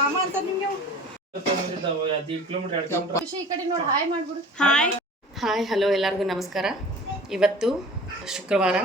ಮಾಮ ಅಂತ ನಿಮ್ಗೆ ಖುಷಿ ಈ ಕಡೆ ನೋಡಿ ಹಾಯ್ ಮಾಡ್ಬಿಡು. ಹಾಯ್ ಹಾಯ್ ಹಲೋ ಎಲ್ಲರಿಗೂ ನಮಸ್ಕಾರ. ಇವತ್ತು ಶುಕ್ರವಾರ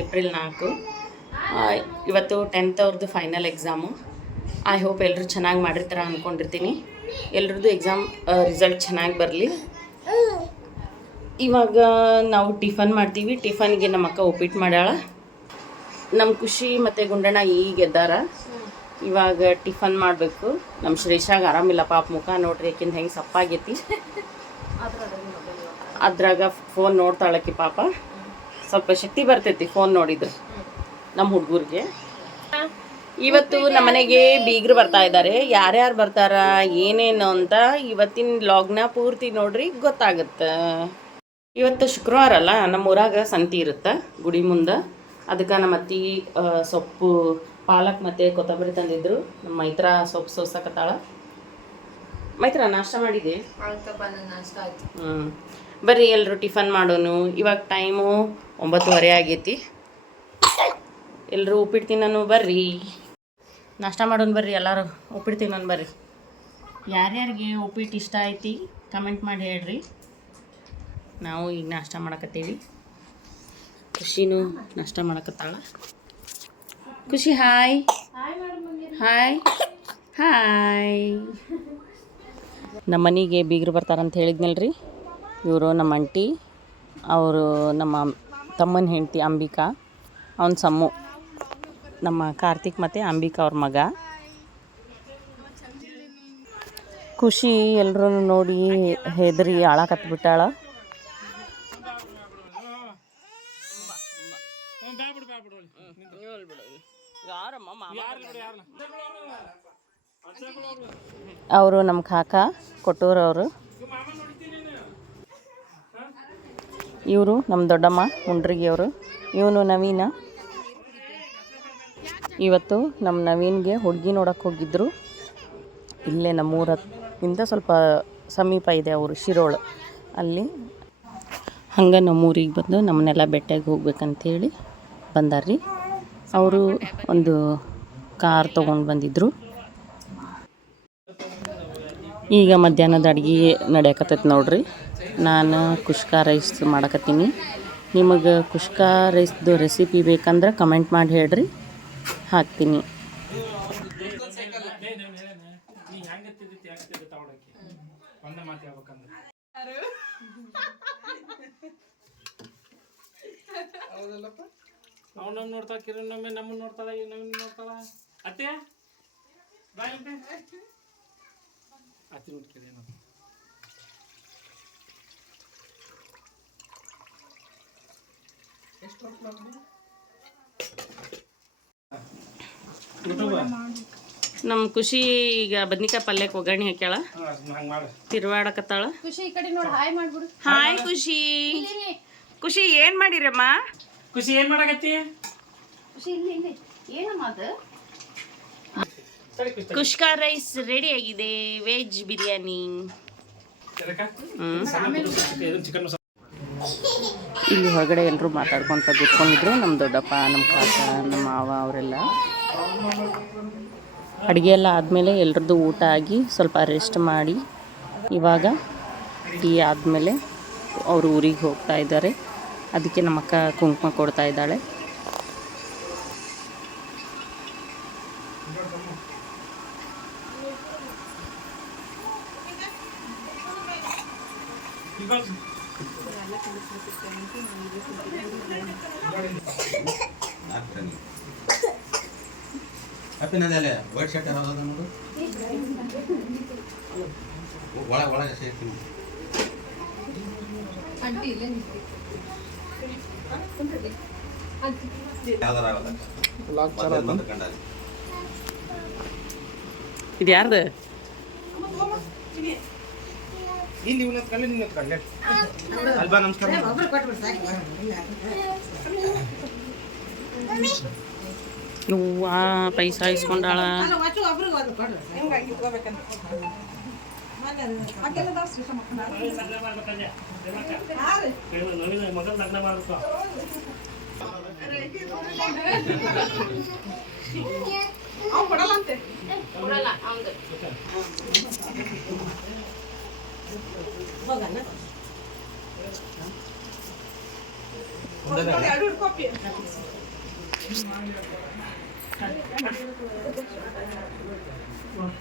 ಏಪ್ರಿಲ್ ನಾಲ್ಕು. ಇವತ್ತು ಟೆಂತ್ ಅವ್ರದ್ದು ಫೈನಲ್ ಎಕ್ಸಾಮು ಐ ಹೋಪ್ ಎಲ್ಲರೂ ಚೆನ್ನಾಗಿ ಮಾಡಿರ್ತಾರೆ ಅಂದ್ಕೊಂಡಿರ್ತೀನಿ ಎಲ್ರದ್ದು ಎಕ್ಸಾಮ್ ರಿಸಲ್ಟ್ ಚೆನ್ನಾಗಿ ಬರಲಿ. ಇವಾಗ ನಾವು ಟಿಫನ್ ಮಾಡ್ತೀವಿ. ಟಿಫನ್ಗೆ ನಮ್ಮ ಅಕ್ಕ ಉಪ್ಪಿಟ್ಟು ಮಾಡ್ಯಾಳ. ನಮ್ಮ ಖುಷಿ ಮತ್ತು ಗುಂಡಣ್ಣ ಈಗ ಎದ್ದಾರ ಇವಾಗ ಟಿಫನ್ ಮಾಡಬೇಕು. ನಮ್ಮ ಶ್ರೇಷಾಗ ಆರಾಮಿಲ್ಲ ಪಾಪ ಮುಖ ನೋಡ್ರಿ ಯಾಕಿಂದ ಹೆಂಗೆ ಸಪ್ಪಾಗೈತಿ. ಅದ್ರಾಗ ಫೋನ್ ನೋಡ್ತಾಳಕಿ ಪಾಪ. ಸ್ವಲ್ಪ ಶಕ್ತಿ ಬರ್ತೈತಿ ಫೋನ್ ನೋಡಿದ್ರೆ. ನಮ್ಮ ಹುಡುಗರಿಗೆ. ಇವತ್ತು ನಮ್ಮನೆಗೆ ಬೀಗರು ಬರ್ತಾ ಇದ್ದಾರೆ ಯಾರ್ಯಾರು ಬರ್ತಾರ, ಏನೇನು ಅಂತ ಇವತ್ತಿನ ಲಾಗ್ನ ಪೂರ್ತಿ ನೋಡ್ರಿ ಗೊತ್ತಾಗುತ್ತೆ. ಇವತ್ತು ಶುಕ್ರವಾರ ಅಲ್ಲ ನಮ್ಮ ಊರಾಗ ಸಂತಿ ಇರುತ್ತೆ ಗುಡಿ ಮುಂದೆ. ಅದಕ್ಕೆ ನಮ್ಮ ಅತ್ತಿ ಸೊಪ್ಪು ಪಾಲಕ್ ಮತ್ತು ಕೊತ್ತಂಬರಿ ತಂದಿದ್ರು. ನಮ್ಮ ಮೈತ್ರ ಸೊಪ್ಪು ಸೋಸಕತ್ತಾಳ. ಮೈತ್ರ ನಾಷ್ಟ ಮಾಡಿದೆ? ಹ್ಞೂ ಬರ್ರಿ ಎಲ್ಲರೂ ಟಿಫನ್ ಮಾಡೋನು. ಇವಾಗ ಟೈಮು ಒಂಬತ್ತುವರೆ ಆಗೈತಿ. ಎಲ್ಲರೂ ಉಪ್ಪಿಟ್ಟು ತಿನ್ನೋನು ಬರ್ರಿ. ನಾಷ್ಟ ಮಾಡೋನು ಬರ್ರಿ ಎಲ್ಲರೂ ಉಪ್ಪಿಟ್ಟು ತಿನ್ನೋನು ಬರ್ರಿ. ಯಾರ್ಯಾರಿಗೆ ಉಪ್ಪಿಟ್ಟು ಇಷ್ಟ ಐತಿ ಕಮೆಂಟ್ ಮಾಡಿ ಹೇಳ್ರಿ. ನಾವು ಈಗ ನಾಷ್ಟ ಮಾಡಕತ್ತೀವಿ. ಖುಷಿನೂ ನಾಷ್ಟ ಮಾಡಕತ್ತಾಳ. ಖುಷಿ ಹಾಯ್. Hi hi. ನಮ್ಮ ಮನೆಗೆ ಬೀಗರು ಬರ್ತಾರಂತ ಹೇಳಿದ್ನಲ್ರಿ. ಇವರು ನಮ್ಮ ಅಂಟಿ ಅವರು ನಮ್ಮ ತಮ್ಮನ ಹೆಂಡತಿ ಅಂಬಿಕಾ ಅವನ ಸಮ್ಮು. ನಮ್ಮ ಕಾರ್ತಿಕ್ ಮತ್ತು ಅಂಬಿಕಾ ಅವ್ರ ಮಗ. ಖುಷಿ ಎಲ್ಲರೂ ನೋಡಿ ಹೆದರಿ ಆಳಕತ್ಬಿಟ್ಟಾಳ. ಅವರು ನಮ್ಮ ಕಾಕ ಅವರು. ಇವರು ನಮ್ಮ ದೊಡ್ಡಮ್ಮ ಮುಂಡ್ರಿಗೆಯವರು ಇವನು ನವೀನ. ಇವತ್ತು ನಮ್ಮ ನವೀನ್ಗೆ ಹುಡುಗಿ ನೋಡಕ್ಕೆ ಹೋಗಿದ್ದರು ಇಲ್ಲೇ ನಮ್ಮೂರ ಇಂದ ಸ್ವಲ್ಪ ಸಮೀಪ ಇದೆ ಅವರು, ಶಿರೋಳು. ಅಲ್ಲಿ ಹಂಗೆ ನಮ್ಮೂರಿಗೆ ಬಂದು ನಮ್ಮನ್ನೆಲ್ಲ ಭೇಟಿಯಾಗಿ ಹೋಗ್ಬೇಕಂತೇಳಿ ಬಂದಾರ್ರಿ. ಅವರು ಒಂದು ಕಾರ್ ತೊಗೊಂಡು ಬಂದಿದ್ದರು ಈಗ ಮಧ್ಯಾಹ್ನದ ಅಡುಗೆ ನಡೆಯಕತ್ತೈತಿ ನೋಡ್ರಿ. ನಾನು ಕುಷ್ಕಾ ರೈಸ್ ಮಾಡಕತ್ತೀನಿ. ನಿಮಗೆ ಕುಷ್ಕಾ ರೈಸ್ದು ರೆಸಿಪಿ ಬೇಕಂದ್ರೆ ಕಮೆಂಟ್ ಮಾಡಿ ಹೇಳ್ರಿ. ಹಾಕ್ತೀನಿ. ಕಿರಣೊಮ್ಮೆ ನಮ್ಮನ್ನ ನೋಡ್ತಾಳ? ಈ ನಮ್ಮನ್ನ ಅತ್ತೆ. ಬಾಯ್ ಏನೋ? ಅತ್ತೆ ಏನದು ನಮ್ಮ ಖುಷಿ ಈಗ ಬದ್ನಿಕಾಯಿ ಪಲ್ಯಕ್ಕೆ ಒಗ್ಗರಣೆ ಹಾಕ್ಯಾಳ. ತಿರ್ವಾಡಕತ್ತಾಳ ಖುಷಿ ಈ ಕಡೆ ನೋಡಿ ಹಾಯ್ ಮಾಡ್ಬಿಡು. ಹಾಯ್ ಖುಷಿ. ಖುಷಿ ಏನ್ ಮಾಡಿರಮ್ಮ? ಖುಷಿ ಏನ್ ಮಾಡಕತ್ತಿ? ಖುಷಿ ಇಲ್ಲಿ ಇಲ್ಲಿ. ಏನಮ್ಮ ಅದು? ಕುಷ್ಕಾ ರೈಸ್ ರೆಡಿ ಆಗಿದೆ. ವೆಜ್ ಬಿರಿಯಾನಿ. ಇಲ್ಲಿ ಹೊರಗಡೆ ಎಲ್ಲರೂ ಮಾತಾಡ್ಕೊಂತ ಕೂತ್ಕೊಂಡಿದ್ರು. ನಮ್ಮ ದೊಡ್ಡಪ್ಪ ನಮ್ಮ ಕಾಕ ನಮ್ಮ ಮಾವ ಅವರೆಲ್ಲ. ಅಡುಗೆ ಎಲ್ಲ ಆದಮೇಲೆ ಎಲ್ರದ್ದು ಊಟ ಆಗಿ ಸ್ವಲ್ಪ ರೆಸ್ಟ್ ಮಾಡಿ ಇವಾಗ ಟೀ ಆದಮೇಲೆ ಅವರು ಊರಿಗೆ ಹೋಗ್ತಾ ಇದ್ದಾರೆ. ಅದಕ್ಕೆ ನಮ್ಮ ಅಕ್ಕ ಕುಂಕುಮ ಕೊಡ್ತಾ ಇದ್ದಾಳೆ. ಅಪ್ಪಿನದಲ್ಲೇ ವೈಟ್ ಶರ್ಟ್ ಯಾವ್ದು ನೋಡು ಒಳ ಒಳಗೆ ಸೇರ್ತೀನಿ ಯಾವ್ದಾರ ಕಂಡಾಗ ಇದು ಯಾರ್ದು? ಇಲ್ಲಿ ಇವನ ಕಲ್ಲು ನಿನ್ನ ಕಂಡೆ ಅಲ್ಬಾ ನಮಸ್ಕಾರ. ಯವ್ವಾ ಪೈಸಾ ಇಸ್ಕೊಂಡಾಳ. ಮಗನ ಲಗ್ನ ಮಾಡ್ಬೇಕು. ಕೊಡಲ್ಲ ಅವ್ನ್ದು.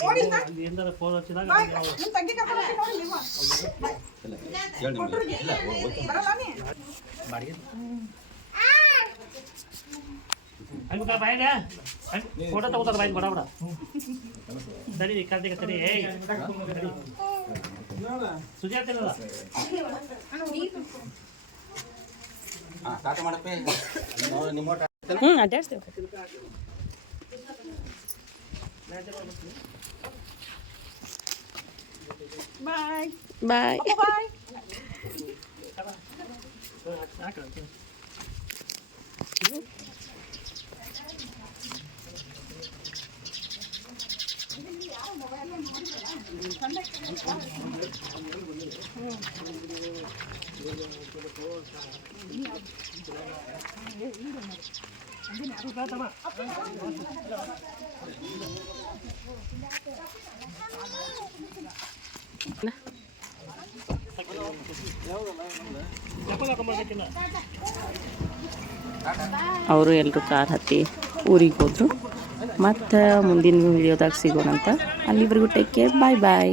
ನೋಡಿಲ್ಲ ಫೋನ್ ಹಚ್ಚಿದಾಗ ಫೋಟೋ ತಗೋತಾರ ಬಾಯಿ ಬಡ ಬಡ ಸರಿ ಕಾರ್ತಿಕ ಸರಿ ಏಯ್ ಹ್ಞೂ ಹಾ ಸ್ಟಾರ್ಟ್ ಮಾಡಪ್ಪ ನಿಮ್ಮ ಹ್ಞೂ ಅವರು ಎಲ್ಲರೂ ಕಾರ್ ಹತ್ತಿ ಊರಿಗೆ ಹೋದರು. ಮತ್ತು ಮುಂದಿನ ವಿಡಿಯೋದಾಗ ಸಿಗೋಣಂತ. ಅಲ್ಲಿವರೆಗೂ ಟೇಕ್ ಕೇರ್ ಬಾಯ್ ಬಾಯ್